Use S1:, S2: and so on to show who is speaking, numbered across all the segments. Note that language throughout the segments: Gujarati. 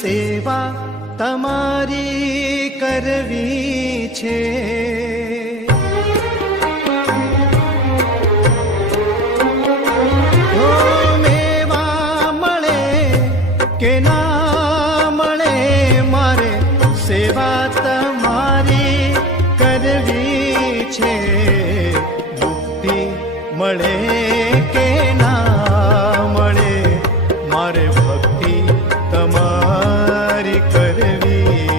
S1: સેવા તમારી કરવી છે મેવા મળે કે મળે મારે સેવા તમારી કરવી છે મળે કે रे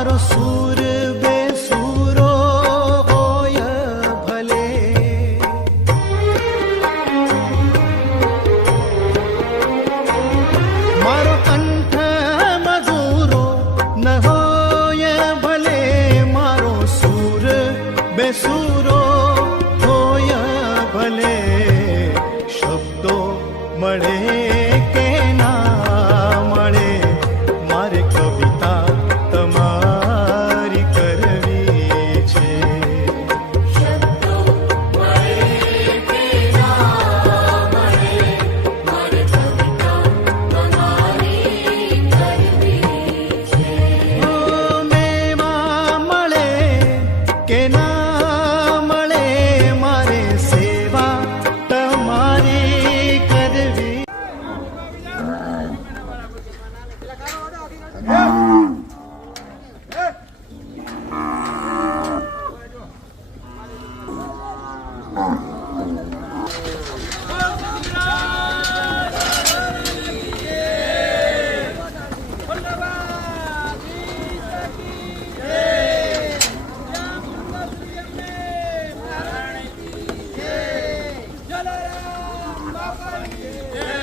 S1: faros Yeah.